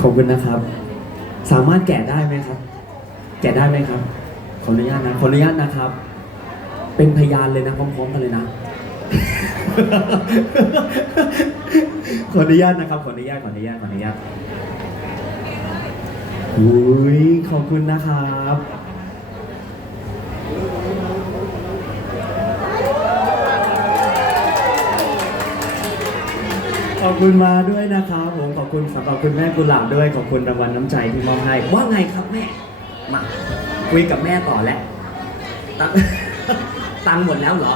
ขอบคุณนะครับ สามารถแกะได้ไหมครับ แกะได้ไหมครับ ขออนุญาตนะขออนุญาตนะครับ เป็นพยานเลยนะพร้อมๆกันเลยนะ ขออนุญาตนะครับ ขออนุญาตขออนุญาตขออนุญาตอุ้ยขอบคุณนะครับ ขอบคุณมาด้วยนะครับผมขอบคุณสำหรับคุณแม่กุหลาบด้วยขอบคุณรางวัลน้ำใจที่มอบให้ว่าไงครับแม่มาคุยกับแม่ต่อแล้วตัง ตังหมดแล้วเหรอ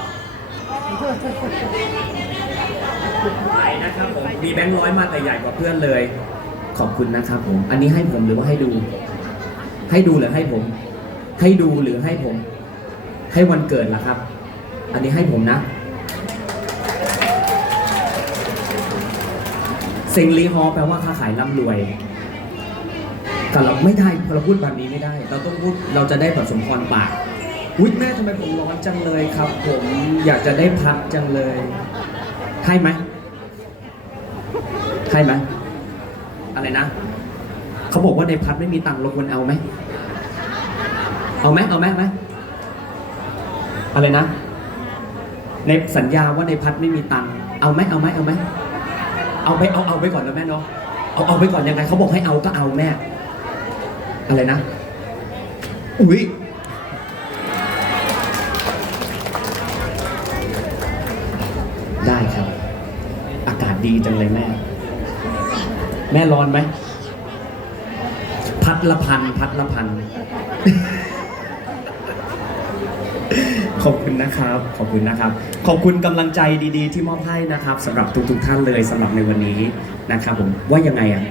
ไหนนะครับผมมีแบงค์ร้อยมาแต่ใหญ่กว่าเพื่อนเลย ขอบคุณนะครับผม อันนี้ให้ผมหรือว่าให้ดู ให้ดูหรือให้ผม ให้ดูหรือให้ผม ให้วันเกิดล่ะครับ อันนี้ให้ผมนะ ซงลีฮอแปลว่าค้าขายร่ำรวย แต่เราไม่ได้เราพูดแบบนี้ไม่ได้ เราต้องพูดเราจะได้แบบสมพรปากอุ๊ยแม่ทำไมผมร้อนจังเลยครับ ผมอยากจะได้พักจังเลยให้ไหมให้ไหมอะไรนะเขาบอกว่าในพัดไม่มีตังค์รบกวนเอาไหมเอาไหมเอาไหมไหมอะไรนะ ในสัญญาว่าในพัดไม่มีตังค์เอาไหมเอาไหมเอาไหม เอาไปเอาเอาไปก่อนนะแม่เนาะเอาเอาไปก่อนยังไงเขาบอกให้เอาก็เอาแม่ อะไรนะ อุ้ยได้ครับ อากาศดีจังเลยแม่ แม่ร้อนไหมพัดละพันพัดละพัน ขอบคุณนะครับ ขอบคุณนะครับ ขอบคุณกำลังใจดีๆ ที่มอบให้นะครับสำหรับทุกๆท่านเลยสำหรับในวันนี้นะครับผมว่ายังไงอะ